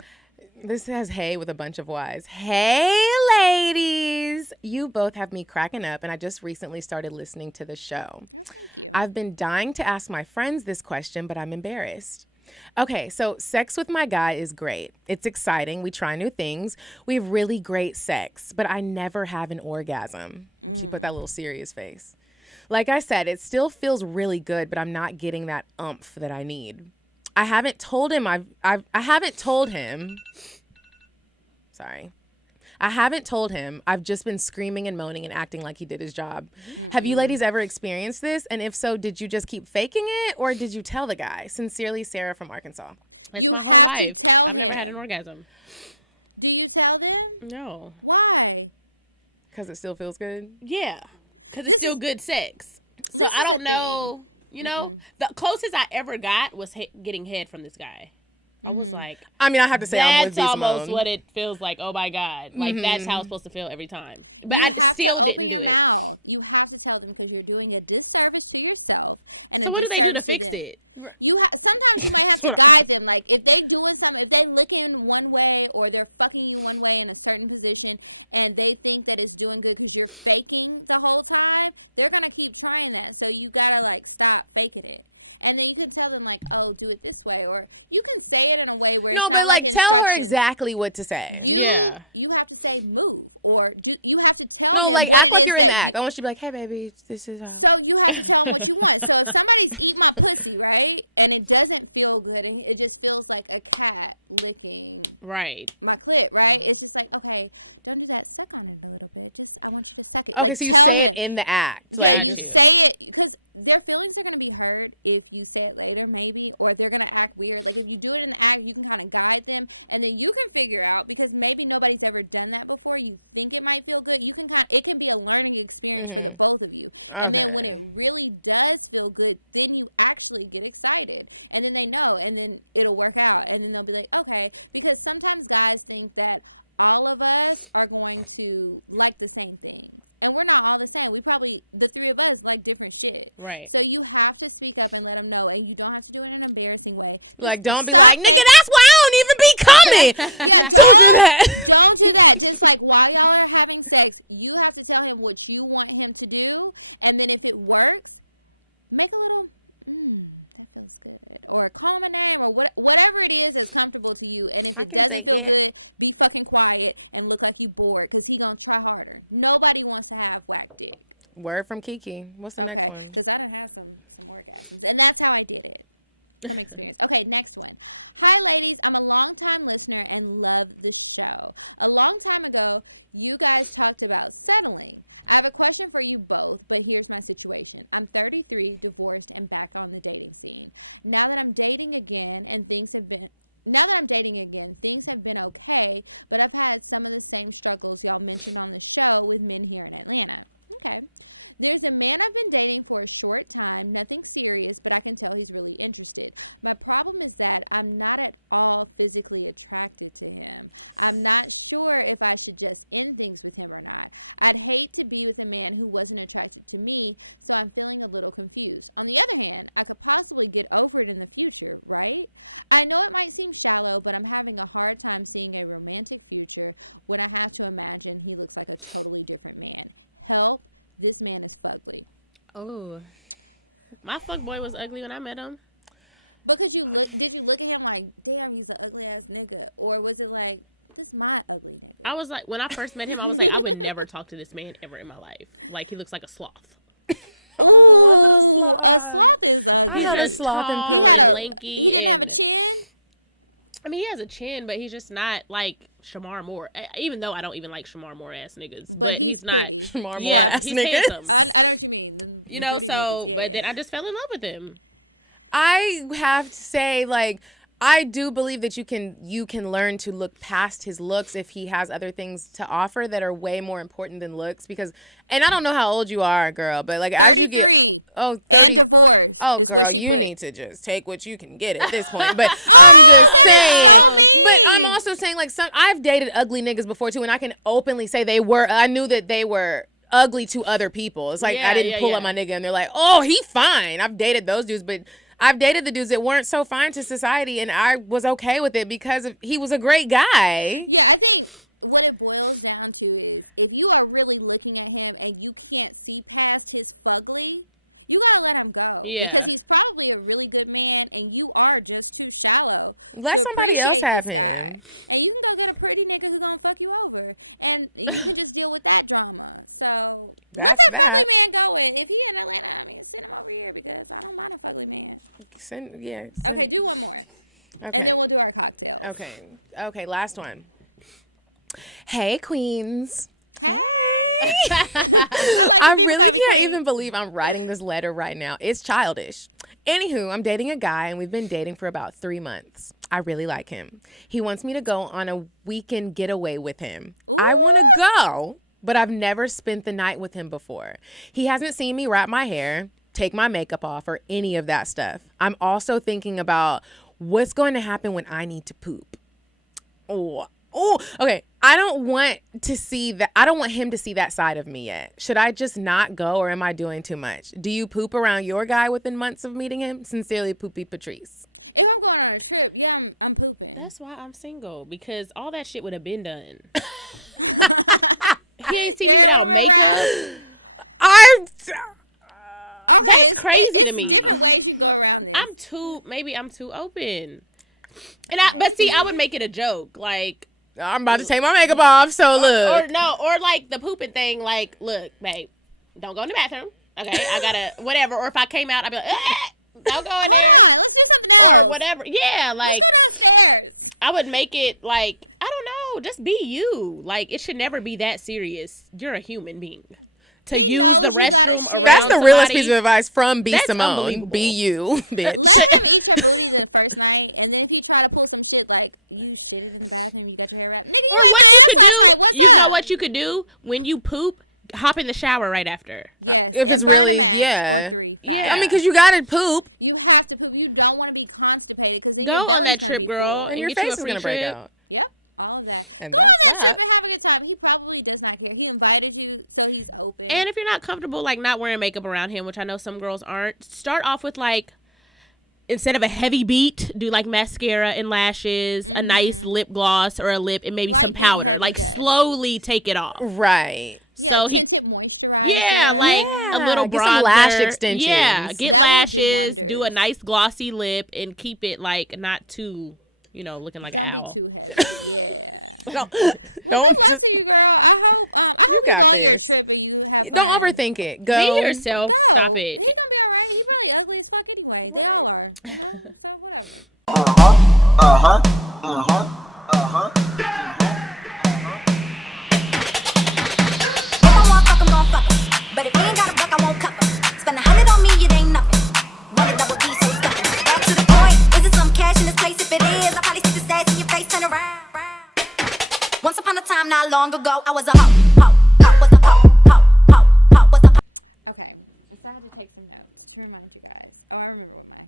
This has hey with a bunch of Y's. Hey, ladies. You both have me cracking up, and I just recently started listening to the show. I've been dying to ask my friends this question, but I'm embarrassed. Okay, so sex with my guy is great. It's exciting. We try new things. We have really great sex, but I never have an orgasm. She put that little serious face. Like I said, it still feels really good, but I'm not getting that oomph that I need. I haven't told him I've just been screaming and moaning and acting like he did his job. Have you ladies ever experienced this? And if so, did you just keep faking it or did you tell the guy? Sincerely, Sarah from Arkansas. That's my whole life. I've never had an orgasm. Do you tell them? No. Why? Because it still feels good? Yeah. Because it's still good sex. So I don't know. You know, the closest I ever got was getting head from this guy. I was like, I mean, I have to say, I'm with that's B-Simone. almost what it feels like. Oh my God. Like, that's how it's supposed to feel every time. But I still didn't do it. You have to tell them because you're doing a disservice to yourself. So what do they do to fix it? Sometimes you have to guide them. Like, if they're doing something, if they're looking one way or they're fucking one way in a certain position, and they think that it's doing good because you're faking the whole time, they're going to keep trying that. So you got to, like, stop faking it. And then you can tell them, like, oh, do it this way. Or you can say it in a way where... No, but, like, tell her exactly what to say. Yeah. You have to say move. Or you have to tell No, them like, act what like they you're in the say. act. I want you to be like, hey, baby, this is how... So you have to tell them what you want. So if somebody's eating my pussy, right? And it doesn't feel good. And it just feels like a cat licking my clit, right? It's just like, okay, don't do that second one. I want the second. Okay, so you say it in the act. Like, Say it, because their feelings are going to be hurt if you say it later, maybe, or they're going to act weird. Like, if you do it in the act, you can kind of guide them, and then you can figure out, because maybe nobody's ever done that before, you think it might feel good, you can kind of, it can be a learning experience for both of you. And then when it really does feel good, then you actually get excited, and then they know, and then it'll work out, and then they'll be like, okay, because sometimes guys think that all of us are going to like the same thing. And we're not all the same. We probably, the three of us, like different shit. Right. So you have to speak up and let them know. And you don't have to do it in an embarrassing way. like, don't be like, nigga, that's why I don't even be coming. Don't do that. Don't do that. It's like, while y'all are having sex, you have to tell him what you want him to do. And then if it works, make a little... or call him a name, or whatever it is that's comfortable to you. And if I can take it. Good, be fucking quiet and look like you bored, because he gonna try harder. Nobody wants to have whack dick. Word from Kiki. What's the next one? Because I don't have some and that's how I did it. Okay, next one. Hi, ladies. I'm a long-time listener and love the show. A long time ago, you guys talked about settling. I have a question for you both, but here's my situation. I'm 33, divorced, and back on the dating scene. Now that I'm dating again, things have been okay, but I've had some of the same struggles y'all mentioned on the show with men here in Atlanta. Okay. There's a man I've been dating for a short time, nothing serious, but I can tell he's really interested. My problem is that I'm not at all physically attracted to him. I'm not sure if I should just end things with him or not. I'd hate to be with a man who wasn't attracted to me, so I'm feeling a little confused. On the other hand, I could possibly get over it in the future, right? I know it might seem shallow, but I'm having a hard time seeing a romantic future when I have to imagine he looks like a totally different man. So, this man is ugly. Oh. My fuckboy was ugly when I met him. Because did you look at him like, damn, he's an ugly ass nigga? Or was it like, who's my ugly nigga? I was like, when I first met him, I was like, I would never talk to this man ever in my life. Like, he looks like a sloth. Oh, a little sloth. He's had a just sloth in tall Peru. and lanky, and I mean, he has a chin, but he's just not like Shamar Moore. Even though I don't even like Shamar Moore ass niggas, but he's not Shamar Moore ass he's niggas. handsome. You know, so but then I just fell in love with him. I have to say, like, I do believe that you can learn to look past his looks if he has other things to offer that are way more important than looks. Because, and I don't know how old you are, girl, but like as you get 30, girl, you need to just take what you can get at this point. But I'm just saying. But I'm also saying, like, I've dated ugly niggas before too, and I can openly say I knew that they were ugly to other people. It's like I didn't pull up my nigga and they're like, oh, he fine. I've dated those dudes, but I've dated the dudes that weren't so fine to society, and I was okay with it because he was a great guy. Yeah, I think what it boils down to is if you are really looking at him and you can't see past his fugly, you gotta let him go. Yeah. Because he's probably a really good man, and you are just too shallow. Let somebody else have him. And you can go get a pretty nigga who's gonna fuck you over, and you can just deal with that drama. So that's that. Man go with. If he in Atlanta, I'm gonna sit over here because I don't want to fuck with him. Send. Okay, do one more. Okay. And then we'll do our cocktail. Okay, last one. Hey, queens. Hey. I really can't even believe I'm writing this letter right now. It's childish. Anywho, I'm dating a guy, and we've been dating for about 3 months. I really like him. He wants me to go on a weekend getaway with him. I want to go, but I've never spent the night with him before. He hasn't seen me wrap my hair, take my makeup off, or any of that stuff. I'm also thinking about what's going to happen when I need to poop. Oh, okay. I don't want to see that. I don't want him to see that side of me yet. Should I just not go, or am I doing too much? Do you poop around your guy within months of meeting him? Sincerely, Poopy Patrice. I'm going on a trip. Yeah, I'm pooping. That's why I'm single, because all that shit would have been done. He ain't seen you without makeup. That's crazy to me. I'm too open. But see, I would make it a joke. Like, I'm about to take my makeup off, so look. Or like the pooping thing, like, look, babe, don't go in the bathroom. Okay, I gotta, whatever. Or if I came out, I'd be like, don't go in there. Or whatever. Yeah, like, I would make it like, I don't know, just be you. Like, it should never be that serious. You're a human being. To use the restroom around That's the somebody, realest piece of advice from B.Simone. unbelievable. Be you, bitch. Or what you could do, you know what you could do? When you poop, hop in the shower right after. If it's really, yeah. Yeah. I mean, because you got to poop. You have to poop. You don't want to be constipated. Go on that trip, girl, And and your get you face a is free going to break trip. out. Yep. All of that. And that's that. He probably does not care. He invited you, say he's open. And if you're not comfortable, like, not wearing makeup around him, which I know some girls aren't, start off with, like, instead of a heavy beat, do, like, mascara and lashes, a nice lip gloss or a lip, and maybe some powder. Like, slowly take it off. Right. So he... Yeah, like a little bronzer. Get some lash extensions. Yeah, get lashes, do a nice glossy lip, and keep it, like, not too, looking like an owl. Don't just... You got this. Don't overthink it. Go. Be yourself. Stop it. But if you ain't got a buck, I won't cover. Spend 100 on me, it ain't nothing. Run a double D, so stuffing. Back to the point. Is it some cash in this place? If it is, I'll probably stick the stats in your face, turn around. Once upon a time, not long ago, I was a hoe. Was a hoe. Was a hoe. Okay, so I have to take some notes. Here among you guys. Oh, I remember it now.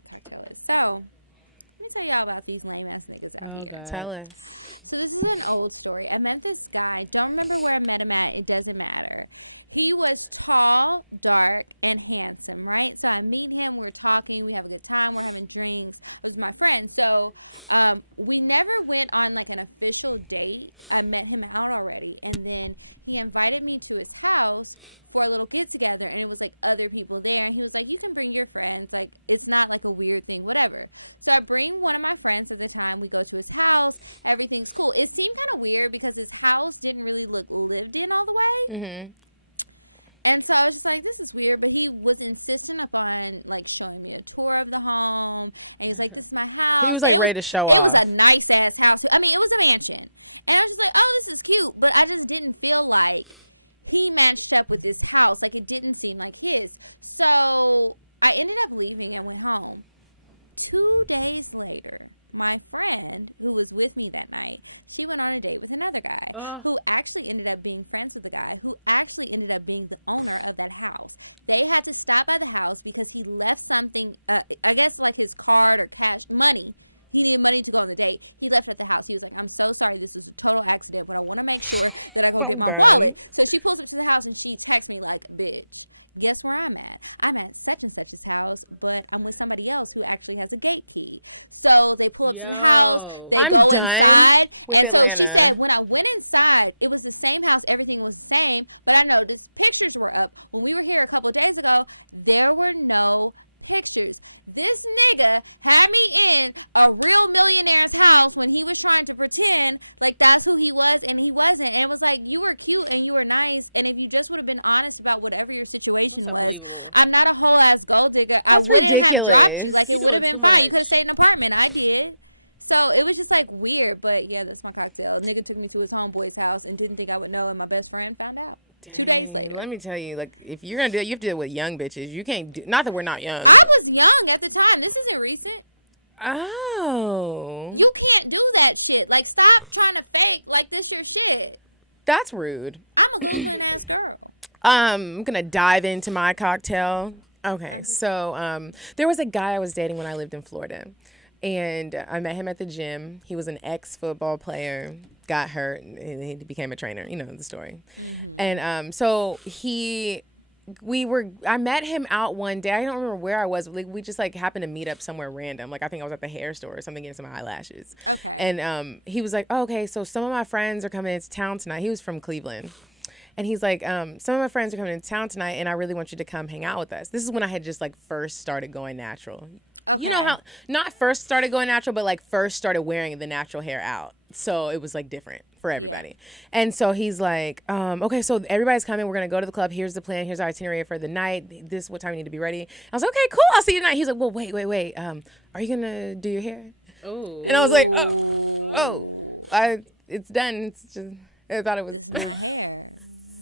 So, let me tell y'all about these niggas. Oh, God. Tell us. So this is an old story. I met this guy. Don't remember where I met him at. It doesn't matter. He was tall, dark, and handsome, right? So I meet him, we're talking, we have a good time, we're having drinks with my friend. So we never went on like an official date. I met him out already, and then he invited me to his house for a little get together, and it was like other people there, and he was like, you can bring your friends, like it's not like a weird thing, whatever. So I bring one of my friends at the time, we go to his house, everything's cool. It seemed kind of weird because his house didn't really look lived in all the way. Mm-hmm. And so I was like, this is weird, but he was insistent upon, like, showing me the tour of the home, and he's like, this is my house. He was, like, ready to show off. It was a nice-ass house. I mean, it was a mansion. And I was like, oh, this is cute, but I just didn't feel like he matched up with this house. Like, it didn't seem like his. So I ended up leaving and went home. 2 days later, my friend, who was with me that night, she went on a date with another guy who actually ended up being friends with the guy who actually ended up being the owner of that house. They had to stop by the house because he left something, I guess like his card or cash money. He needed money to go on the date. He left at the house. He was like, I'm so sorry, this is a total accident, but I want to make sure that I'm done. So she pulled up to the house and she texted me like, bitch, guess where I'm at? I'm at such and such's house, but I'm with somebody else who actually has a gate key. So they pulled up to the house. I'm done with Atlanta. When I went inside, it was the same house. Everything was the same. But I know the pictures were up. When we were here a couple of days ago, there were no pictures. This nigga had me in a real millionaire's house when he was trying to pretend like that's who he was, and he wasn't. And it was like, you were cute and you were nice, and if you just would have been honest about whatever your situation was. That's unbelievable. I'm not a whore-ass gold digger. That's ridiculous. Like, you're doing too much. I an apartment. I did. So it was just like weird, but yeah, that's my cocktail. A nigga took me to his homeboy's house and didn't think I would know, and my best friend found out. Dang, let me tell you, like, if you're gonna do it, you have to do it with young bitches. You can't do, not that we're not young. I was young at the time. This isn't recent. Oh. You can't do that shit. Like, stop trying to fake like this your shit. That's rude. I'm a nice girl. I'm gonna dive into my cocktail. Okay, so there was a guy I was dating when I lived in Florida, and I met him at the gym. He was an ex-football player, got hurt, and he became a trainer. You know the story. And so I met him out one day. I don't remember where I was. Like, we just like happened to meet up somewhere random. Like, I think I was at the hair store or something getting some eyelashes. Okay. And he was like, oh, okay, so some of my friends are coming into town tonight. He was from Cleveland. And he's like, some of my friends are coming into town tonight, and I really want you to come hang out with us. This is when I had just like first started going natural. You know how, not first started going natural, but like first started wearing the natural hair out. So it was like different for everybody. And so he's like, okay, so everybody's coming. We're going to go to the club. Here's the plan. Here's our itinerary for the night. This is what time we need to be ready. I was like, okay, cool. I'll see you tonight. He's like, well, wait. Are you going to do your hair? Oh. And I was like, it's done. It's just, I thought it was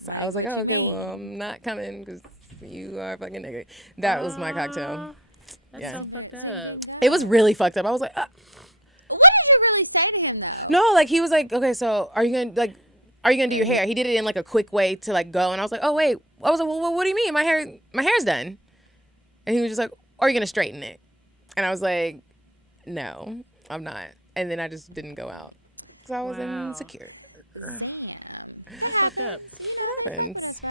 so I was like, oh, okay, well, I'm not coming because you are fucking nigga. That was my cocktail. That's so fucked up. It was really fucked up. I was like, What did you really say to him, though? no, like he was like, okay, so are you gonna do your hair? He did it in like a quick way to like go, and I was like, oh wait, I was like, well, what do you mean? My hair's done, and he was just like, are you gonna straighten it? And I was like, no, I'm not. And then I just didn't go out because I was insecure. That's fucked up. It happens.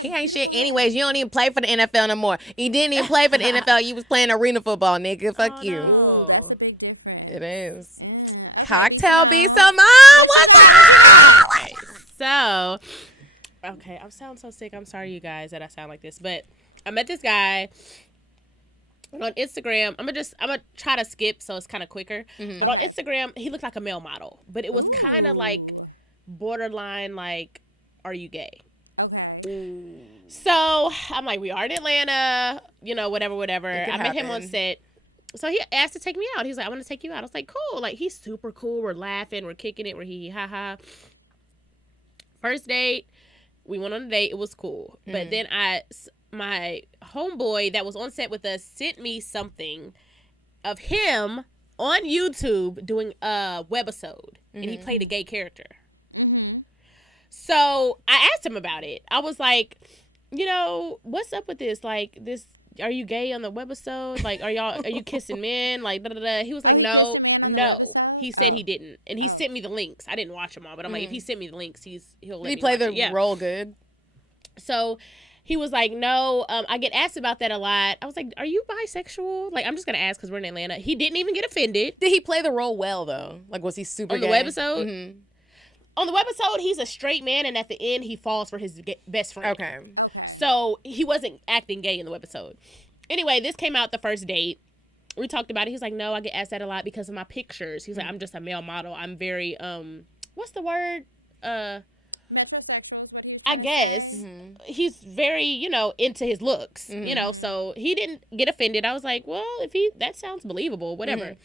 He ain't shit anyways. You don't even play for the NFL no more. He didn't even play for the NFL. You was playing arena football, nigga. Fuck you. No. It is. Cocktail B.Simone. What's up? So, okay, I'm sounding so sick. I'm sorry, you guys, that I sound like this, but I met this guy on Instagram. I'm gonna try to skip so it's kind of quicker. Mm-hmm. But on Instagram, he looked like a male model, but it was kind of like borderline, like, are you gay? Okay. So I'm like, we are in Atlanta, whatever. I met him on set. So he asked to take me out. He's like, I want to take you out. I was like, cool. Like, he's super cool. We're laughing. We're kicking it. We're hee ha ha. First date, we went on a date. It was cool. Mm-hmm. But then my homeboy that was on set with us sent me something of him on YouTube doing a webisode. Mm-hmm. And he played a gay character. So I asked him about it. I was like, what's up with this? Like, this, are you gay on the webisode? Like, are you kissing men? Like, da da da. He was like, no. He said he didn't. And he sent me the links. I didn't watch them all, but I'm like, if he sent me the links, he'll let me Did he play the it. role good? So he was like, no. I get asked about that a lot. I was like, are you bisexual? Like, I'm just going to ask because we're in Atlanta. He didn't even get offended. Did he play the role well, though? Like, was he super on gay? The webisode? Mm-hmm. On the webisode, he's a straight man, and at the end, he falls for his best friend. Okay. So he wasn't acting gay in the webisode. Anyway, this came out the first date. We talked about it. He's like, no, I get asked that a lot because of my pictures. He's like, I'm just a male model. I'm very, what's the word? I guess. Mm-hmm. He's very, into his looks, mm-hmm. So he didn't get offended. I was like, well, that sounds believable, whatever. Mm-hmm.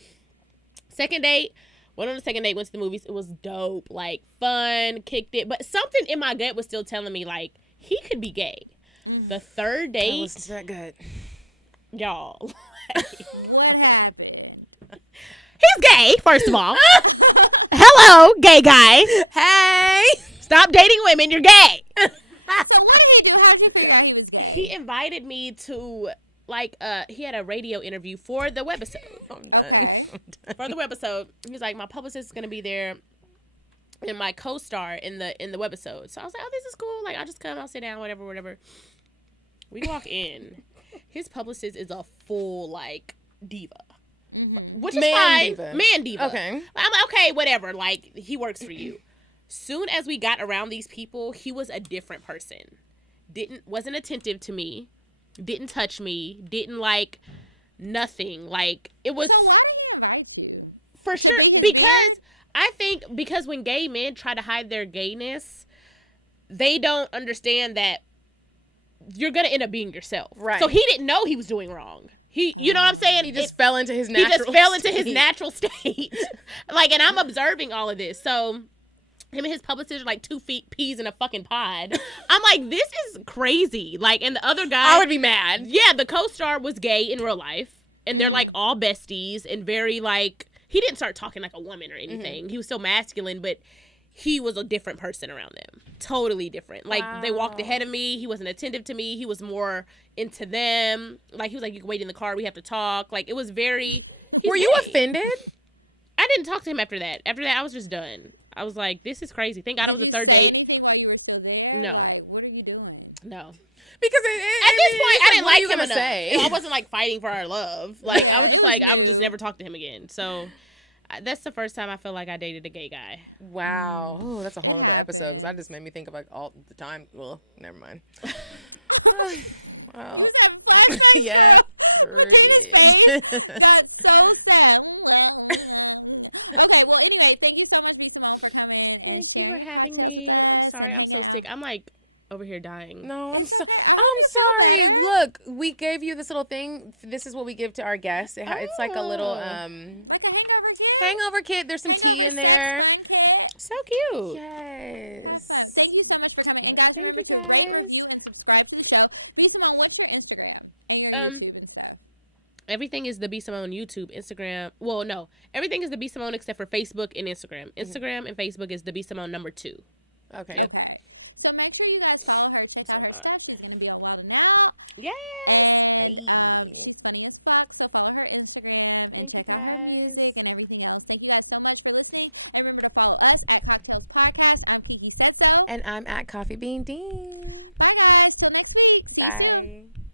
Second date. Went on the second date, went to the movies. It was dope, like fun, kicked it. But something in my gut was still telling me, like, he could be gay. The third date. That was that good. Y'all. He's gay, first of all. Hello, gay guy. Hey. Stop dating women. You're gay. He invited me to... he had a radio interview for the webisode. I'm done. For the webisode, he's like, my publicist is gonna be there, and my co-star in the webisode. So I was like, oh, this is cool. Like, I'll just come, I'll sit down, whatever. We walk in. His publicist is a full diva, which is fine. Man diva. Okay. I'm like, okay, whatever. Like, he works for you. Soon as we got around these people, he was a different person. Wasn't attentive to me. Didn't touch me, didn't like nothing. Like, it was for sure because when gay men try to hide their gayness, they don't understand that you're gonna end up being yourself. Right. So he didn't know he was doing wrong. You know what I'm saying? He just fell into his natural state. Like, and I'm observing all of this. So him and his publicist are like 2 feet peas in a fucking pod. I'm like, this is crazy. Like, and the other guy, I would be mad. Yeah, the co-star was gay in real life, and they're like all besties and very like, he didn't start talking like a woman or anything. Mm-hmm. He was still masculine, but he was a different person around them. Totally different. Like, They walked ahead of me. He wasn't attentive to me. He was more into them. Like, he was like, you can wait in the car. We have to talk. Like, it was very... Were you offended? I didn't talk to him after that. After that, I was just done. I was like, this is crazy. Thank God it was the third date. While you were still there? No. What are you doing? No. Because at this point, I didn't like him enough. I wasn't like fighting for our love. Like, I was just never talk to him again. So That's the first time I feel like I dated a gay guy. Wow. Oh, that's a whole other episode because that just made me think of like all the time. Well, never mind. Well, yeah. That's so sad. Okay, well, anyway, thank you so much, B.Simone, for coming. Thank you for having me. I'm sorry. I'm so sick. I'm like over here dying. No, I'm sorry. Look, we gave you this little thing. This is what we give to our guests. It's like a little hangover kit. There's some tea in there. So cute. Yes. Thank you so much for coming. Thank you, guys. B.Simone, what's your Instagram? Everything is the B.Simone YouTube, Instagram. Well, no. Everything is the B.Simone except for Facebook and Instagram. Instagram and Facebook is the B.Simone #2. Okay. Yep. So make sure you guys follow her. Check out her stuff. She's going to be on Wild Now. Yes. And, funny as fuck. So follow her Instagram. Thank you, guys. And everything else. Thank you guys so much for listening. And remember to follow us at CockTales Podcast. I'm Kiki Sexo. And I'm at Coffee Bean Dean. Bye, guys. Till next week. See you soon. Bye.